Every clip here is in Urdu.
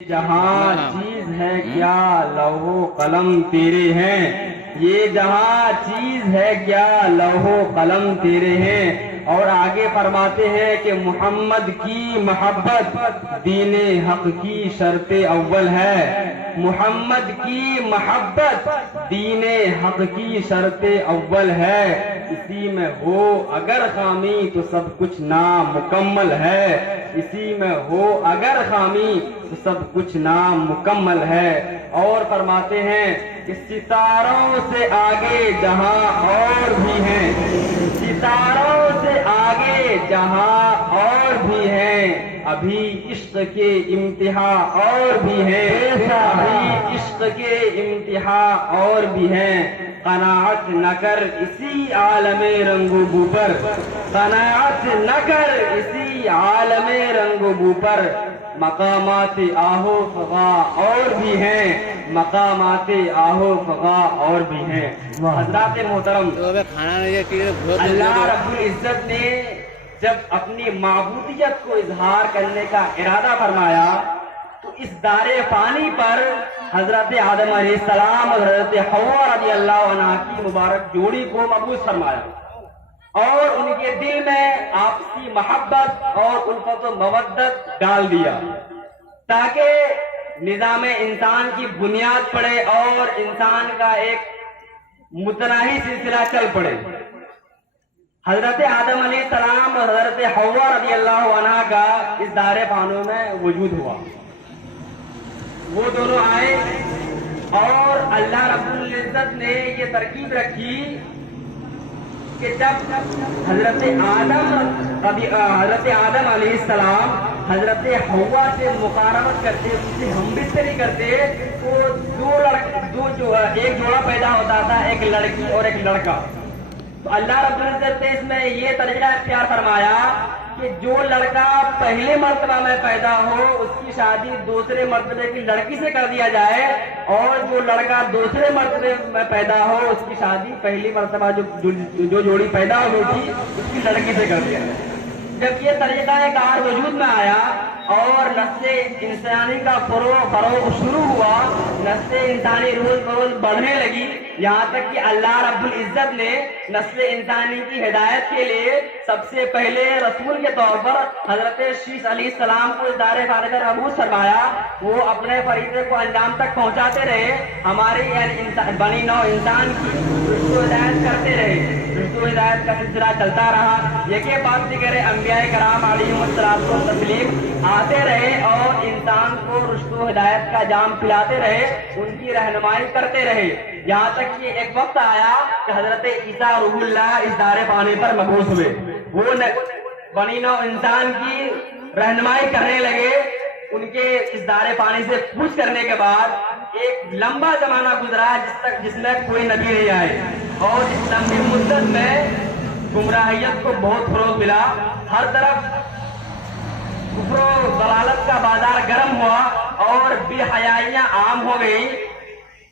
جہاں چیز ہے کیا لوح و قلم تیرے ہیں، یہ جہاں چیز ہے کیا لوح و قلم تیرے ہیں۔ اور آگے فرماتے ہیں کہ محمد کی محبت دین حق کی شرط اول ہے، محمد کی محبت دین حق کی شرط اول ہے، اسی میں ہو اگر خامی تو سب کچھ نامکمل ہے، اسی میں ہو اگر خامی تو سب کچھ نامکمل ہے۔ اور فرماتے ہیں کہ ستاروں سے آگے جہاں اور بھی ہیں، ستاروں سے آگے جہاں اور بھی ہیں، ابھی عشق کے امتحا اور بھی ہیں، ابھی عشق کے امتحا اور بھی ہیں۔ قناعت نہ کر اسی عالم رنگ و بو پر، قناعت نہ کر اسی عالم رنگ و بو پر، مقامات آہو فغا اور بھی ہیں، مقامات آہو فغا اور بھی ہیں۔ حضرات محترم، اللہ رب العزت نے جب اپنی معبودیت کو اظہار کرنے کا ارادہ فرمایا تو اس دار فانی پر حضرت آدم علیہ السلام اور حضرت حوا رضی اللہ عنہ کی مبارک جوڑی کو مبعوث فرمایا اور ان کے دل میں آپسی محبت اور الفت و مودت ڈال دیا تاکہ نظام انسان کی بنیاد پڑے اور انسان کا ایک متناہی سلسلہ چل پڑے۔ حضرت آدم علیہ السلام اور حضرت حوا رضی اللہ عنہ کا اس دار فانی میں وجود ہوا، وہ دونوں آئے اور اللہ رب العزت نے یہ ترکیب رکھی کہ جب حضرت آدم علیہ السلام حضرت حوا سے مقاربت کرتے، اس سے ہم بستری کرتے تو ایک جوڑا پیدا ہوتا تھا، ایک لڑکی اور ایک لڑکا۔ تو اللہ رب العزت نے اس میں یہ طریقہ اختیار فرمایا کہ جو لڑکا پہلے مرتبہ میں پیدا ہو اس کی شادی دوسرے مرتبے کی لڑکی سے کر دیا جائے، اور جو لڑکا دوسرے مرتبے میں پیدا ہو اس کی شادی پہلی مرتبہ جو جوڑی پیدا ہوئی تھی اس کی لڑکی سے کر دیا جائے۔ جب یہ طریقہ کار وجود میں آیا اور نسل انسانی کا فروغ شروع ہوا، نسل انسانی روز بروز بڑھنے لگی، یہاں تک کہ اللہ رب العزت نے نسل انسانی کی ہدایت کے لیے سب سے پہلے رسول کے طور پر حضرت شیس علیہ السلام کو اس دار فانی پر مبعوث فرمایا۔ وہ اپنے فریضے کو انجام تک پہنچاتے رہے، ہماری بنی نوع انسان کی رشد و ہدایت کرتے رہے، رشد و ہدایت کا سلسلہ چلتا رہا۔ یہ کہ بات دیگر انبیاء کرام علیہم الصلوۃ والتسلیم آتے رہے اور انسان کو رشد و ہدایت کا جام پلاتے رہے، ان کی رہنمائی کرتے رہے، یہاں تک کہ ایک وقت آیا کہ حضرت عیسیٰ روح اللہ اس دار فانی پر مبعوث ہوئے۔ وہ بنی نوع انسان کی رہنمائی کرنے لگے۔ ان کے اس دار فانی سے پوچھ کرنے کے بعد ایک لمبا زمانہ گزرا جس میں کوئی نبی نہیں آئے، اور اس لمبی مدت میں گمراہیت کو بہت فروغ ملا، ہر طرف کفر و ضلالت کا بازار گرم ہوا اور بے حیائیاں عام ہو گئی،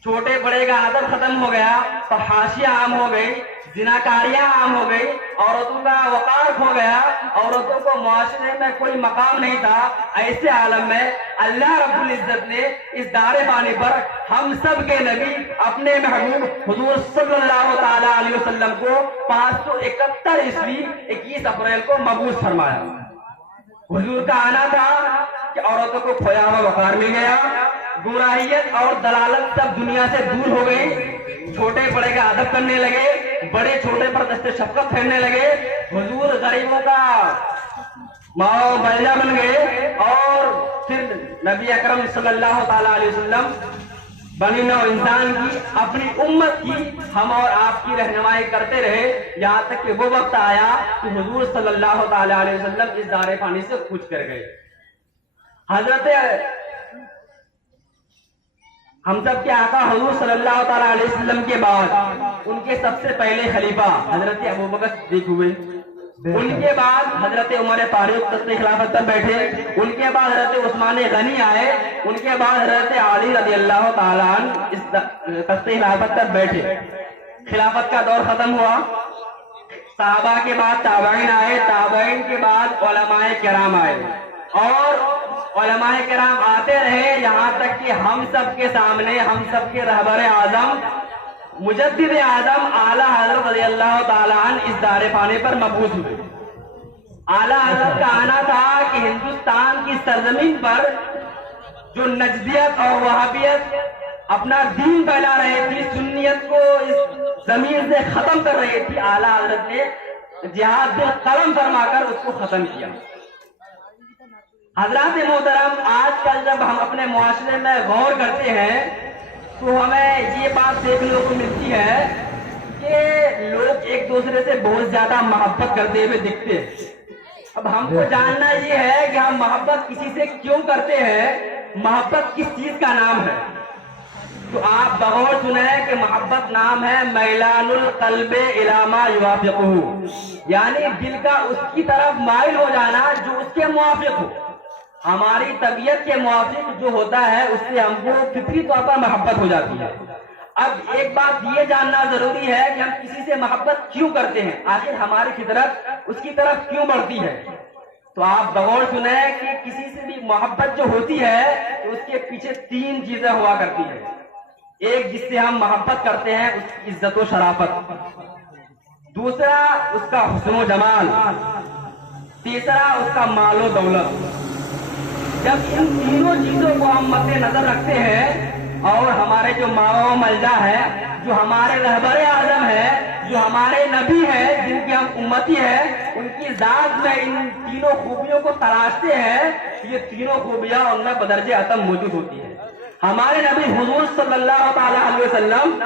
چھوٹے بڑے کا ادب ختم ہو گیا، فحاشیاں عام ہو گئی، زناکاریاں عام ہو گئی، عورتوں کا وقار کھو گیا، عورتوں کو معاشرے میں کوئی مقام نہیں تھا۔ ایسے عالم میں اللہ رب العزت نے اس دار فانی پر ہم سب کے نبی اپنے محبوب حضور صلی اللہ تعالی علیہ وسلم کو 571 عیسوی 21 اپریل کو مبعوث فرمایا۔ حضور کا آنا تھا کہ عورتوں کو کھویا ہوا وقار مل گیا، گمراہیت اور دلالت سب دنیا سے دور ہو گئی، چھوٹے بڑے کا ادب کرنے لگے، بڑے چھوٹے پر دست شفقت پھیرنے لگے، حضور غریبوں کا ماؤ بھائی بن گئے، اور پھر نبی اکرم صلی اللہ تعالی علیہ وسلم بنی نوع انسان کی، اپنی امت کی ہم اور آپ کی رہنمائی کرتے رہے، یہاں تک کہ وہ وقت آیا کہ حضور صلی اللہ تعالی علیہ وسلم اس دار فانی سے کچھ کر گئے۔ حضرت ہم سب کے آقا حضور صلی اللہ تعالی علیہ وسلم کے بعد ان کے سب سے پہلے خلیفہ حضرت ابوبکر صدیق ہوئے، ان کے بعد حضرت عمر فاروق تخت خلافت پر بیٹھے، ان کے بعد حضرت عثمان غنی آئے، ان کے بعد حضرت علی رضی اللہ تعالیٰ عنہ اس تخت خلافت پر بیٹھے۔ خلافت کا دور ختم ہوا، صحابہ کے بعد تابعین آئے، تابعین کے بعد علماء کرام آئے، اور علماء کرام آتے رہے، یہاں تک کہ ہم سب کے سامنے ہم سب کے رہبر اعظم مجدد اعظم اعلیٰ حضرت رضی اللہ تعالیٰ عنہ اس دار فانی پر مبعوث ہوئے۔ اعلیٰ حضرت کا آنا تھا کہ ہندوستان کی سرزمین پر جو نجدیت اور وہابیت اپنا دین پھیلا رہے تھی، سنیت کو اس زمین سے ختم کر رہی تھی، اعلیٰ حضرت نے جہاد بالقلم فرما کر اس کو ختم کیا۔ حضرات محترم، آج کل جب ہم اپنے معاشرے میں غور کرتے ہیں تو ہمیں یہ بات دیکھنے کو ملتی ہے کہ لوگ ایک دوسرے سے بہت زیادہ محبت کرتے ہوئے دکھتے ہیں۔ اب ہم کو جاننا یہ ہے کہ ہم محبت کسی سے کیوں کرتے ہیں، محبت کس چیز کا نام ہے؟ تو آپ بغور سنیں کہ محبت نام ہے میلان القلب الی ما یوافقہ، یعنی دل کا اس کی طرف مائل ہو جانا جو اس کے موافق ہو۔ ہماری طبیعت کے موافق جو ہوتا ہے اس سے ہم کو فطری طور پر محبت ہو جاتی ہے۔ اب ایک بات یہ جاننا ضروری ہے کہ ہم کسی سے محبت کیوں کرتے ہیں، آخر ہماری فطرت اس کی طرف کیوں بڑھتی ہے؟ تو آپ بغور سنیں کہ کسی سے بھی محبت جو ہوتی ہے تو اس کے پیچھے تین چیزیں ہوا کرتی ہیں۔ ایک جس سے ہم محبت کرتے ہیں اس کی عزت و شرافت، دوسرا اس کا حسن و جمال، تیسرا اس کا مال و دولت۔ جب ان تینوں چیزوں کو ہم مد نظر رکھتے ہیں اور ہمارے جو ماں ملجا ہے، جو ہمارے رہبر اعظم ہے، جو ہمارے نبی ہے، جن کی ہم امتی ہے، ان کی ذات میں ان تینوں خوبیوں کو تلاشتے ہیں، یہ تینوں خوبیاں ان میں بدرجہ اتم موجود ہوتی ہیں۔ ہمارے نبی حضور صلی اللہ تعالی علیہ وسلم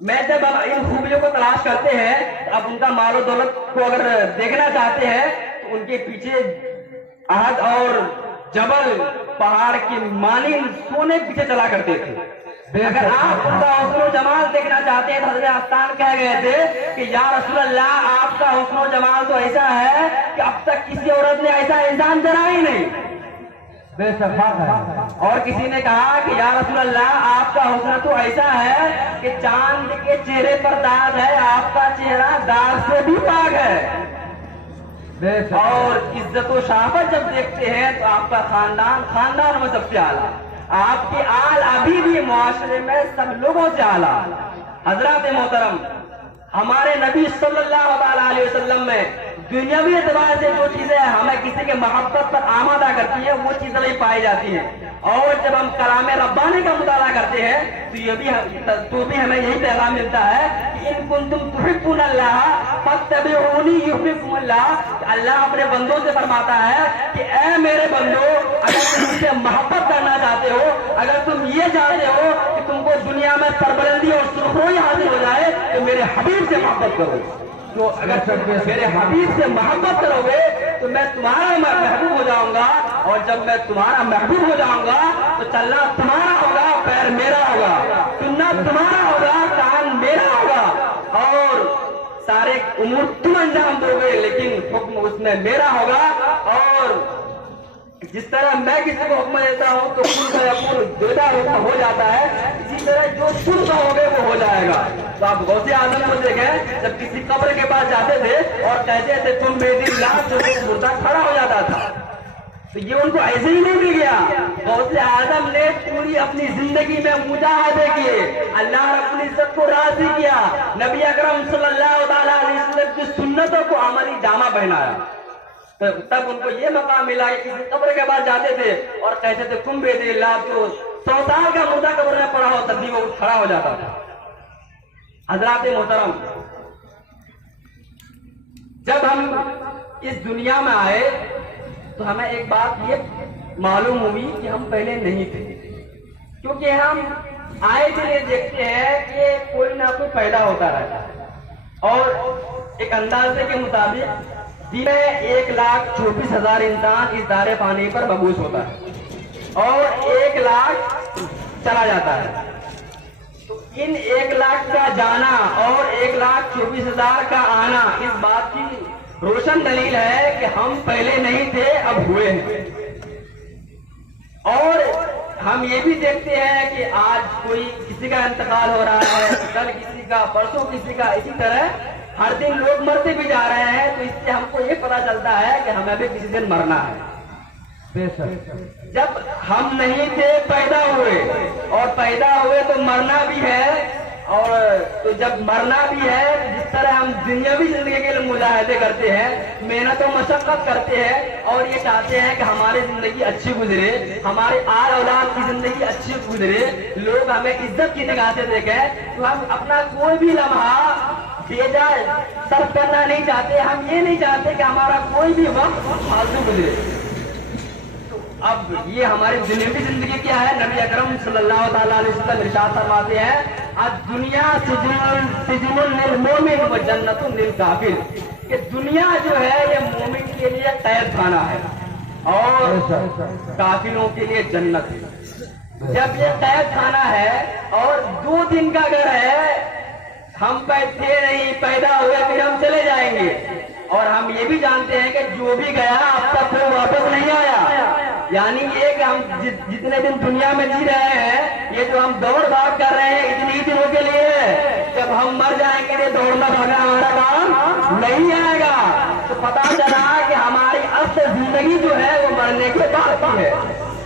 میں جب ان خوبیوں کو تلاش کرتے ہیں، اب ان کا مال و دولت کو اگر دیکھنا چاہتے ہیں تو ان کے پیچھے احد اور جبل پہاڑ کی مانند سونے پیچھے چلا کرتے تھے۔ اگر آپ ان کا حسن و جمال دیکھنا چاہتے ہیں تو حضرت آستان کہہ گئے تھے کہ یا رسول اللہ، آپ کا حسن و جمال تو ایسا ہے کہ اب تک کسی عورت نے ایسا انسان جنا ہی نہیں، بے شفاعت ہے۔ اور کسی نے کہا کہ یا رسول اللہ، آپ کا حسن تو ایسا ہے کہ چاند کے چہرے پر داغ ہے، آپ کا چہرہ داغ سے بھی پاک ہے۔ اور عزت و شرافت جب دیکھتے ہیں تو آپ کا خاندان میں سب سے اعلیٰ، آپ کے آل ابھی بھی معاشرے میں سب لوگوں سے اعلیٰ۔ حضرات محترم، ہمارے نبی صلی اللہ علیہ وسلم میں دنیاوی اعتبار سے جو چیزیں ہمیں کسی کے محبت پر آمادہ کرتی ہیں وہ چیزیں بھی پائی جاتی ہیں، اور جب ہم کلام ربانی کا مطالعہ کرتے ہیں تو بھی ہمیں یہی پیغام ملتا ہے کہ ان کنتم تحبون اللہ فاتبعونی یحببکم اللہ۔ اللہ اپنے بندوں سے فرماتا ہے کہ اے میرے بندو، اگر تم مجھ سے محبت کرنا چاہتے ہو، اگر تم یہ چاہتے ہو کہ تم کو دنیا میں سربلندی اور سرخروئی حاصل ہو جائے تو میرے حبیب سے محبت کرو۔ تو اگر تم میرے حبیب سے محبت کرو گے تو میں تمہارا محبوب ہو جاؤں گا، اور جب میں تمہارا محبوب ہو جاؤں گا تو چلنا تمہارا ہوگا، پیر میرا ہوگا، سننا تمہارا ہوگا، کان میرا ہوگا، اور سارے امور تم انجام دو گے، لیکن حکم اس میں میرا ہوگا۔ اور جس طرح میں کسی کو حکم دیتا ہوں تو کل فیکون دیتا حکم ہو جاتا ہے، اسی طرح جو تم کہو گے وہ ہو جائے گا۔ تو آپ غوث اعظم کو دیکھیں، جب کسی قبر کے پاس جاتے تھے اور کہتے تھے تم میری لاش، جو مردہ کھڑا ہو جاتا تھا، تو یہ ان کو ایسے ہی نہیں مل گیا۔ غوث اعظم نے پوری اپنی زندگی میں مجاہدے کیے، اللہ رب العزت کو راضی کیا، نبی اکرم صلی اللہ تعالی علیہ وسلم کی سنتوں کو عملی جامہ پہنایا۔ تب ان کو یہ مقام ملا کہ کسی قبر کے بعد جاتے تھے اور کہتے تھے تم بے دل اللہ، تو 100 سال کا مردہ قبر میں پڑا ہو تب بھی وہ کھڑا ہو جاتا تھا۔ حضرات محترم، جب ہم اس دنیا میں آئے تو ہمیں ایک بات یہ معلوم ہوئی کہ ہم پہلے نہیں تھے، کیونکہ ہم آئے دن یہ دیکھتے ہیں کہ کوئی نہ کوئی پیدا ہوتا رہتا ہے، اور ایک اندازے کے مطابق دن میں 1,24,000 انسان اس دار فانی پر مبعوث ہوتا ہے اور 1 لاکھ چلا جاتا ہے۔ تو ان 1 لاکھ کا جانا اور 1,24,000 کا آنا اس بات کی روشن دلیل ہے کہ ہم پہلے نہیں تھے، اب ہوئے ہیں۔ اور ہم یہ بھی دیکھتے ہیں کہ آج کوئی کسی کا انتقال ہو رہا ہے، کل کسی کا، پرسوں کسی کا، اسی طرح ہر دن لوگ مرتے بھی جا رہے ہیں۔ تو اس سے ہم کو یہ پتا چلتا ہے کہ ہمیں بھی کسی دن مرنا ہے۔ جب ہم نہیں تھے پیدا ہوئے، اور پیدا ہوئے تو مرنا بھی ہے، اور تو جب مرنا بھی ہے، جس طرح ہم دنیاوی زندگی کے لیے مجاہدے کرتے ہیں، محنت و مشقت کرتے ہیں، اور یہ چاہتے ہیں کہ ہماری زندگی اچھی گزرے، ہمارے آل اولاد کی زندگی اچھی گزرے، لوگ ہمیں عزت کی نگاہ سے دیکھیں، تو ہم اپنا کوئی بھی لمحہ بے جائے صرف کرنا نہیں چاہتے. ہم یہ نہیں چاہتے کہ ہمارا کوئی بھی وقت فالتو گزرے. اب یہ ہماری دنیاوی زندگی کیا ہے؟ نبی اکرم صلی اللہ تعالیٰ علیہ وسلم ارشاد فرماتے ہیں دنیا سجن للمومن و جنت للکافر، کہ دنیا جو ہے یہ مومن کے لیے قید خانہ ہے اور کافروں کے لیے جنت ہے. جب یہ قید خانہ ہے اور 2 دن کا گھر ہے، ہم تھے نہیں، پیدا ہوئے پھر ہم چلے جائیں گے، اور ہم یہ بھی جانتے ہیں کہ جو بھی گیا اب تک پھر واپس نہیں آیا. یعنی یہ کہ ہم جتنے دن دنیا میں جی رہے ہیں، یہ جو ہم دوڑ بھاگ کر رہے ہیں اتنے ہی دنوں کے لیے، جب ہم مر جائیں گے یہ دوڑنا بھاگنا ہمارا کام نہیں آئے گا. تو پتا چلا کہ ہماری اصل زندگی جو ہے وہ مرنے کے بعد کی ہے.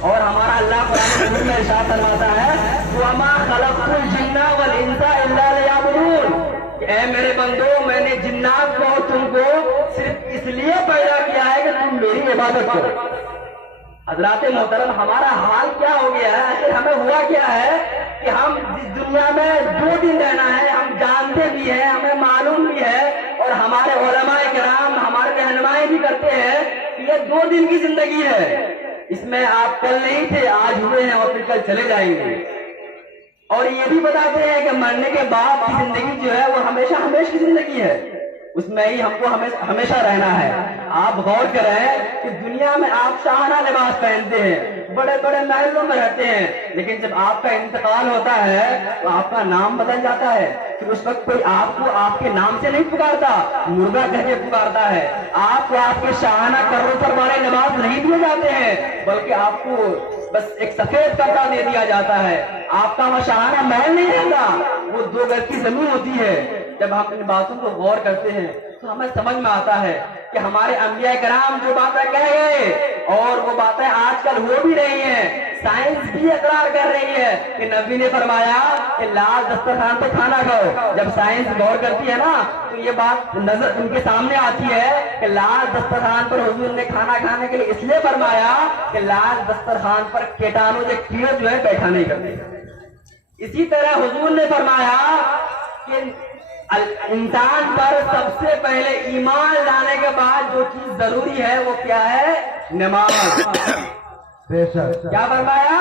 اور ہمارا اللہ قرآن میں ارشاد فرماتا ہے وَمَا خَلَقْتُ الْجِنَّ وَالْإِنسَ إِلَّا لِيَعْبُدُونَ، اے میرے بندو، میں نے جنات کو تم کو صرف اس لیے پیدا کیا ہے کہ تم میری عبادت کرو. حضرات محترم، ہمارا حال کیا ہو گیا ہے؟ ہمیں ہوا کیا ہے کہ ہم جس دنیا میں 2 دن رہنا ہے، ہم جانتے بھی ہیں، ہمیں معلوم بھی ہے، اور ہمارے علماء کرام ہمارے رہنمائی بھی کرتے ہیں کہ یہ 2 دن کی زندگی ہے، اس میں آپ کل نہیں تھے، آج ہوئے ہیں اور پھر کل چلے جائیں گے. اور یہ بھی بتاتے ہیں کہ مرنے کے بعد کی زندگی جو ہے وہ ہمیشہ ہمیشہ کی زندگی ہے، اس میں ہی ہم کو ہمیشہ رہنا ہے. آپ غور کریں کہ دنیا میں آپ شاہانہ لباس پہنتے ہیں، بڑے بڑے محلوں میں رہتے ہیں، لیکن جب آپ کا انتقال ہوتا ہے تو آپ کا نام بدل جاتا ہے. پھر اس وقت کوئی آپ کو آپ کے نام سے نہیں پکارتا، مردہ کہہ کے پکارتا ہے. آپ کو آپ کے شاہانہ کروں پر والے لباس نہیں دیے جاتے ہیں، بلکہ آپ کو بس ایک سفید کپڑا دے دیا جاتا ہے. آپ کا وہ شاہانہ محل نہیں رہتا، وہ 2 گز کی زمین ہوتی ہے. جب ہم ان باتوں کو غور کرتے ہیں تو ہمیں سمجھ میں آتا ہے کہ ہمارے انبیاء کرام جو باتیں کہہ گئے اور وہ باتیں آج کل ہو بھی رہی ہیں، سائنس بھی اقرار کر رہی ہے کہ نبی نے فرمایا کہ لال دسترخوان پہ کھانا کھاؤ. جب سائنس غور کرتی ہے نا تو یہ بات نظر ان کے سامنے آتی ہے کہ لال دسترخوان پر حضور نے کھانا کھانے کے لیے اس لیے فرمایا کہ لال دسترخوان پر کیٹانو جو کیڑے جو ہے بیٹھا نہیں کرتے. اسی طرح حضور نے فرمایا کہ انسان پر سب سے پہلے ایمان لانے کے بعد جو چیز ضروری ہے وہ کیا ہے؟ نماز. کیا فرمایا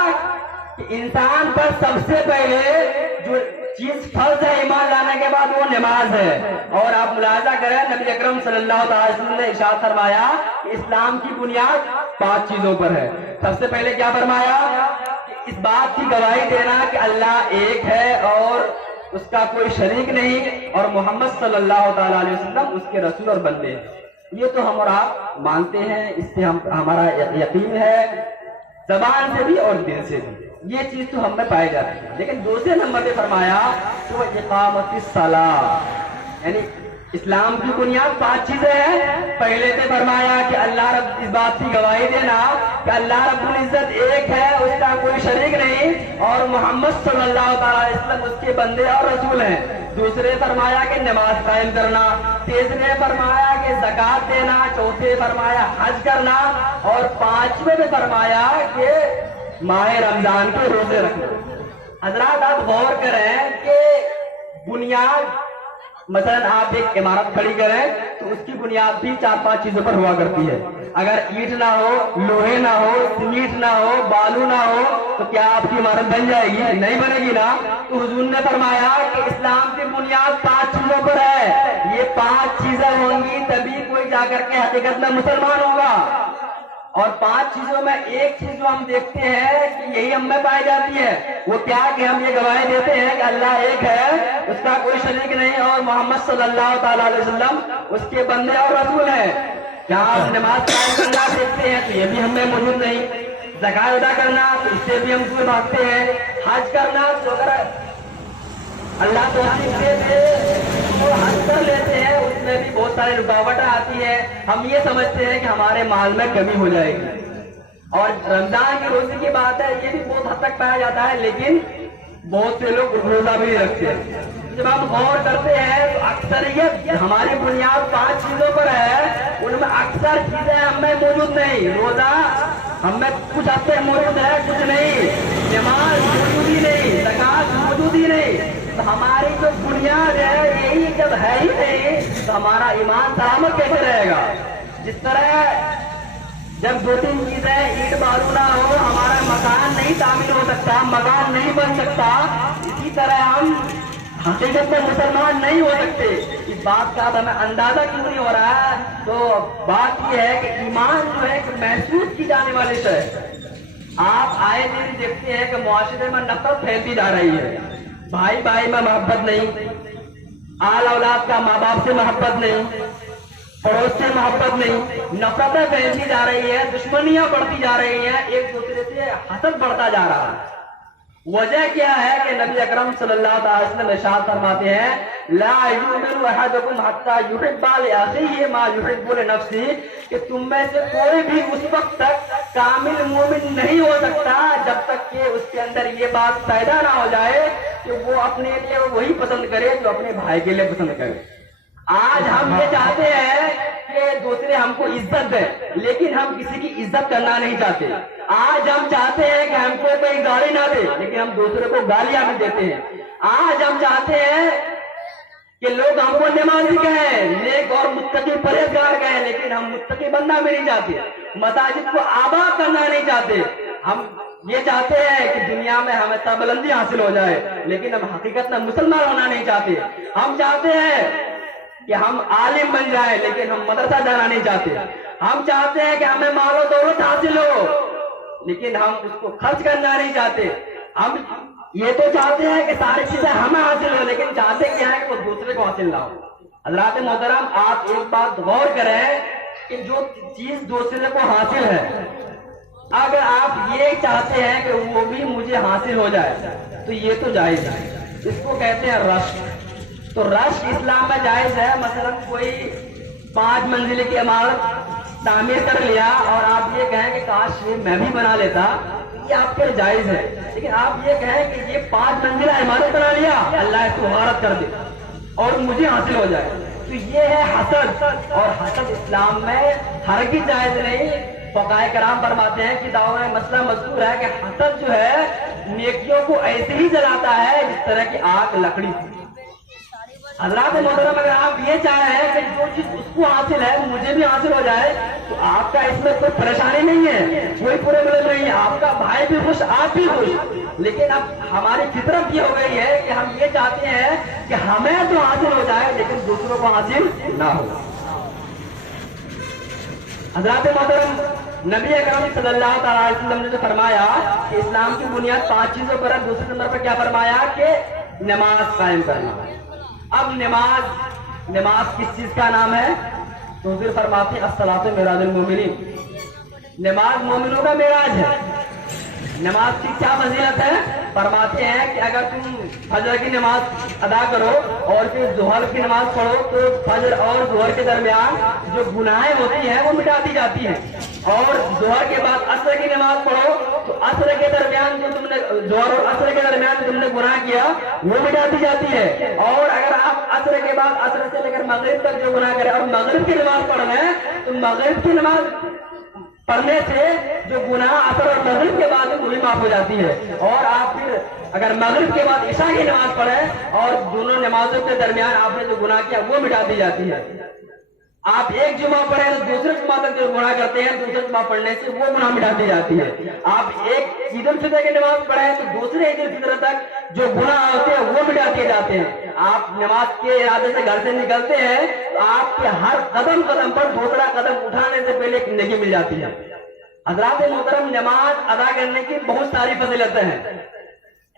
کہ انسان پر سب سے پہلے جو چیز فرض ہے ایمان لانے کے بعد وہ نماز ہے. اور آپ ملاحظہ کریں نبی اکرم صلی اللہ علیہ وسلم نے ارشاد فرمایا کہ اسلام کی بنیاد 5 چیزوں پر ہے. سب سے پہلے کیا فرمایا؟ اس بات کی گواہی دینا کہ اللہ ایک ہے اور اس کا کوئی شریک نہیں، اور محمد صلی اللہ تعالیٰ علیہ وسلم اس کے رسول اور بندے ہیں. یہ تو ہم اور آپ مانتے ہیں، اس سے ہمارا یقین ہے زبان سے بھی اور دل سے بھی. یہ چیز تو ہم میں پائی جاتی ہے. لیکن دوسرے نمبر پہ فرمایا کہ وہ اقامت الصلاۃ، یعنی اسلام کی بنیاد 5 چیزیں ہیں. پہلے سے فرمایا کہ اللہ رب، اس بات کی گواہی دینا کہ اللہ رب العزت ایک ہے، اس کا کوئی شریک نہیں، اور محمد صلی اللہ تعالیٰ علیہ وسلم اس کے بندے اور رسول ہیں. دوسرے فرمایا کہ نماز قائم کرنا. تیسرے فرمایا کہ زکوٰۃ دینا. چوتھے فرمایا حج کرنا. اور 5ویں میں فرمایا کہ ماہ رمضان کے روزے رکھنا. حضرات آپ غور کریں کہ بنیاد، مثلا آپ ایک عمارت کھڑی کریں تو اس کی بنیاد بھی 4-5 چیزوں پر ہوا کرتی ہے. اگر اینٹ نہ ہو، لوہے نہ ہو، سیمنٹ نہ ہو، بالو نہ ہو تو کیا آپ کی عمارت بن جائے گی؟ نہیں بنے گی نا. تو حضور نے فرمایا کہ اسلام کی بنیاد 5 چیزوں پر ہے. یہ 5 چیزیں ہوں گی تبھی کوئی جا کر کے حقیقت میں مسلمان ہوگا. اور 5 چیزوں میں ایک چیز جو ہم دیکھتے ہیں کہ یہی ہم میں پائی جاتی ہے، وہ کیا کہ ہم یہ گواہی دیتے ہیں کہ اللہ ایک ہے، اس کا کوئی شریک نہیں، اور محمد صلی اللہ تعالیٰ علیہ وسلم اس کے بندے اور رسول ہیں. جہاں ہم نماز قائم کرنا دیکھتے ہیں تو یہ بھی ہم میں موجود نہیں. زکات ادا کرنا تو اس سے بھی ہم دور بھاگتے ہیں. حج کرنا تو اگر اللہ توفیق دے تو حج کر لیتے ہیں، اس میں بھی بہت ساری رکاوٹیں آتی ہیں. ہم یہ سمجھتے ہیں کہ ہمارے مال میں کمی ہو جائے گی. اور رمضان کی روزے کی بات ہے، یہ بھی بہت حد تک پایا جاتا ہے، لیکن بہت سے لوگ روزہ بھی نہیں رکھتے ہیں۔ جب ہم غور کرتے ہیں تو اکثریت ہماری بنیاد 5 چیزوں پر ہے، ان میں اکثر چیزیں ہم میں موجود نہیں۔ روزہ ہم میں کچھ حد تک موجود ہے، کچھ نہیں۔ نماز موجود ہی نہیں، زکات موجود ہی نہیں۔ تو ہماری جو بنیاد ہے یہی جب ہے ہی نہیں تو ہمارا ایمان سلامت کیسے رہے گا؟ جس طرح جب 2-3 چیزیں اینٹ بالو نہ ہو ہمارا مکان نہیں تعمیر ہو سکتا، مکان نہیں بن سکتا، اسی طرح ہم حقیقت میں مسلمان نہیں ہو سکتے۔ اس بات کا اب ہمیں اندازہ کیوں نہیں ہو رہا ہے؟ تو بات یہ ہے کہ ایمان جو ہے ایک محسوس کی جانے والی ہے۔ آپ آئے دن دیکھتے ہیں کہ معاشرے میں نفرت پھیلتی جا رہی ہے، بھائی بھائی میں محبت نہیں، آل اولاد کا ماں باپ سے محبت نہیں، پڑوس سے محبت نہیں، نفرتیں پھیلتی جا رہی ہے، دشمنیاں بڑھتی جا رہی ہیں، ایک دوسرے سے حسد بڑھتا جا رہا ہے۔ وجہ کیا ہے کہ نبی اکرم صلی اللہ علیہ وسلم ارشاد فرماتے ہیں لا یؤمن احدکم حتی یحب لاخیہ ما یحب لنفسہ، کہ تم میں سے کوئی بھی اس وقت تک کامل مومن نہیں ہو سکتا جب تک کہ اس کے اندر یہ بات پیدا نہ ہو جائے کہ وہ اپنے لیے وہی پسند کرے جو اپنے بھائی کے لیے پسند کرے۔ آج ہم یہ چاہتے ہیں کہ دوسرے ہم کو عزت دیں، لیکن ہم کسی کی عزت کرنا نہیں چاہتے۔ آج ہم چاہتے ہیں کہ ہم کو کوئی گالی نہ دے، لیکن ہم دوسرے کو گالیاں بھی دیتے ہیں۔ آج ہم چاہتے ہیں کہ لوگ ہم کو نمازی کہیں، نیک اور متقی پرہیزگار کہیں، لیکن ہم متقی بننا بھی نہیں چاہتے، مساجد کو آباد کرنا نہیں چاہتے۔ ہم یہ چاہتے ہیں کہ دنیا میں ہمیں سربلندی حاصل ہو جائے، لیکن ہم حقیقت میں مسلمان ہونا نہیں چاہتے۔ ہم چاہتے ہیں کہ ہم عالم بن جائیں، لیکن ہم مدرسہ جانا نہیں چاہتے۔ ہم چاہتے ہیں کہ ہمیں مال و دولت حاصل ہو، لیکن ہم اس کو خرچ کرنا نہیں چاہتے۔ ہم یہ تو چاہتے ہیں کہ ساری چیزیں ہمیں حاصل ہو، لیکن چاہتے کیا ہے کہ وہ دوسرے کو حاصل نہ ہو۔ حضرات محترم، آپ ایک بات غور کریں کہ جو چیز دوسرے کو حاصل ہے، اگر آپ یہ چاہتے ہیں کہ وہ بھی مجھے حاصل ہو جائے تو یہ تو جائز ہے، اس کو کہتے ہیں رشک۔ تو رشک اسلام میں جائز ہے۔ مثلا کوئی 5 منزل کی عمارت تعمیر کر لیا اور آپ یہ کہیں کہ کاش یہ میں بھی بنا لیتا، یہ آپ کے جائز ہے۔ لیکن آپ یہ کہیں کہ یہ 5 منزلہ عمارت بنا لیا، اللہ اس کو غارت کر دے اور مجھے حاصل ہو جائے، تو یہ ہے حسد، اور حسد اسلام میں ہرگز جائز نہیں۔ فقہائے کرام فرماتے ہیں کہ دعوی میں مسئلہ مذکور ہے کہ حسد جو ہے نیکیوں کو ایسے ہی جلاتا ہے جس طرح کی آگ لکڑی سے۔ حضرات محترم، اگر آپ یہ چاہیں کہ جو چیز اس کو حاصل ہے مجھے بھی حاصل ہو جائے تو آپ کا اس میں کوئی پریشانی نہیں ہے، کوئی پرابلم نہیں ہے، آپ کا بھائی بھی خوش، آپ بھی خوش۔ لیکن اب ہماری فطرت یہ ہو گئی ہے کہ ہم یہ چاہتے ہیں کہ ہمیں تو حاصل ہو جائے لیکن دوسروں کو حاصل نہ ہو۔ حضرات محترم، نبی اکرم صلی اللہ تعالیٰ علیہ وسلم نے جو فرمایا کہ اسلام کی بنیاد 5 چیزوں پر ہے، دوسرے نمبر پر کیا فرمایا کہ نماز قائم کرنا۔ اب نماز کس چیز کا نام ہے؟ تو حضور فرماتے ہیں الصلاۃ معراج المومنین، نماز مومنوں کا معراج ہے۔ نماز کی کیا فضیلت ہے؟ فرماتے ہیں کہ اگر تم فجر کی نماز ادا کرو اور پھر ظہر کی نماز پڑھو تو فجر اور ظہر کے درمیان جو گناہیں ہوتی ہیں وہ مٹا دی جاتی ہیں، اور ظہر کے بعد عصر کی نماز پڑھو تو عصر کے درمیان جو تم نے ظہر اور عصر کے درمیان تم نے گناہ کیا وہ مٹا دی جاتی ہے، اور اگر آپ عصر کے بعد عصر سے لے کر مغرب تک جو گناہ کریں اور مغرب کی نماز پڑھ رہے ہیں تو مغرب کی نماز پڑھنے سے جو گناہ عصر اور مغرب کے بعد وہ بھی معاف ہو جاتی ہے، اور آپ پھر اگر مغرب کے بعد عشاء کی نماز پڑھیں اور دونوں نمازوں کے درمیان آپ نے جو گناہ کیا وہ مٹا دی جاتی ہے۔ آپ ایک جمعہ پڑھیں تو دوسرے جمعہ تک جو گناہ کرتے ہیں دوسرے جمعہ پڑھنے سے وہ گناہ مٹا دی جاتی ہے۔ آپ ایک عید الفطر کی نماز پڑھیں تو دوسرے عید الفطر تک جو گناہ ہوتے ہیں وہ مٹا دیے جاتے ہیں۔ آپ نماز کے ارادے سے گھر سے نکلتے ہیں تو آپ کے ہر قدم پر دوسرا قدم اٹھانے سے پہلے ایک نیکی مل جاتی ہے۔ حضرات محترم، نماز ادا کرنے کی بہت ساری فضیلتیں ہیں۔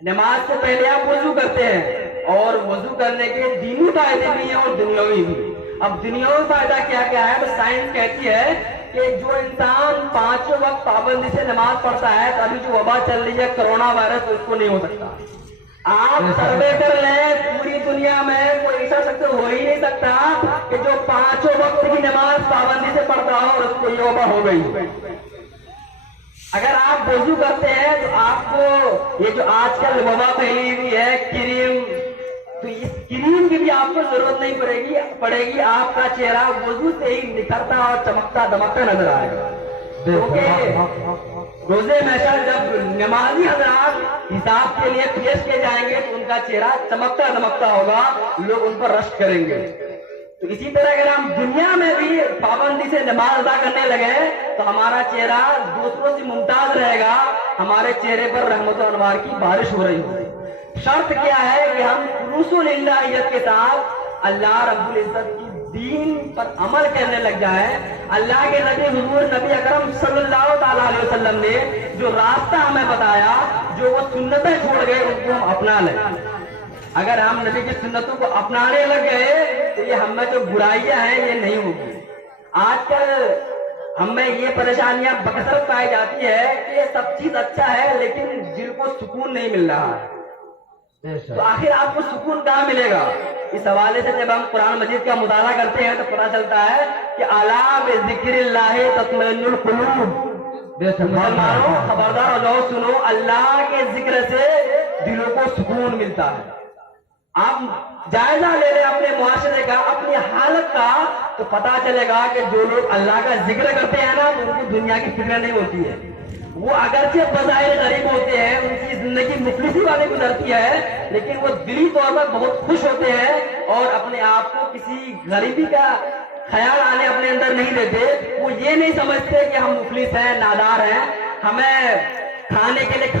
نماز سے پہلے آپ وضو کرتے ہیں اور وضو کرنے کے دینی فائدے بھی ہیں اور دنیاوی بھی۔ اب دنیاوی فائدہ کیا کیا ہے؟ بس سائنس کہتی ہے کہ جو انسان 5 وقت پابندی سے نماز پڑھتا ہے تو ابھی جو وبا چل رہی ہے کرونا وائرس اس کو نہیں ہو سکتا۔ آپ سروے کر لیں، پوری دنیا میں کوئی ایسا شخص ہو ہی نہیں سکتا کہ جو 5 وقت کی نماز پابندی سے پڑھتا ہو اور اس کو یہ وبا ہو گئی۔ اگر آپ وضو کرتے ہیں تو آپ کو یہ جو آج کل وبا پھیلی ہوئی ہے کریم، تو اس کریم کی بھی آپ کو ضرورت نہیں پڑے گی آپ کا چہرہ وضو سے ہی نکھرتا اور چمکتا دمکتا نظر آئے گا. کیونکہ روزے محشر جب نمازی حضرات حساب کے لیے پیش کیے جائیں گے تو ان کا چہرہ چمکتا دمکتا ہوگا، لوگ ان پر رشک کریں گے. تو اسی طرح اگر ہم دنیا میں بھی پابندی سے نماز ادا کرنے لگے تو ہمارا چہرہ دوسروں سے ممتاز رہے گا، ہمارے چہرے پر رحمت و انوار کی بارش ہو رہی ہوگی. شرط کیا ہے کہ ہم خلوص للہیت کے ساتھ اللہ رب العزت کی دین پر عمل کرنے لگ جائیں. اللہ کے نبی حضور نبی اکرم صلی اللہ تعالیٰ علیہ وسلم نے جو راستہ ہمیں بتایا، جو وہ سنتیں چھوڑ گئے، ان کو ہم اپنا لیں. اگر ہم نبی کی سنتوں کو اپنانے لگ گئے تو یہ ہم میں جو برائیاں ہیں یہ نہیں ہوگی. آج کل ہم میں یہ پریشانیاں بکثرت پائی جاتی ہے کہ یہ سب چیز اچھا ہے لیکن دل کو سکون نہیں مل رہا ہے. تو آخر آپ کو سکون کہاں ملے گا؟ اس حوالے سے جب ہم قرآن مجید کا مطالعہ کرتے ہیں تو پتہ چلتا ہے کہ الا بذکر اللہ تطمئن القلوب. مسلمانوں خبردار ہو جاؤ، سنو، اللہ کے ذکر سے دلوں کو سکون ملتا ہے. آپ جائزہ لے لیں اپنے معاشرے کا، اپنی حالت کا، تو پتا چلے گا کہ جو لوگ اللہ کا ذکر کرتے ہیں نا تو ان کی دنیا کی فکر نہیں ہوتی ہے. وہ اگرچہ بظاہر غریب ہوتے ہیں، ان کی زندگی مفلسی والی گزرتی ہے، لیکن وہ دلی طور پر بہت خوش ہوتے ہیں اور اپنے آپ کو کسی غریبی کا خیال آنے اپنے اندر نہیں دیتے. وہ یہ نہیں سمجھتے کہ ہم مفلس ہیں، نادار ہیں، ہمیں کھانے کے لیے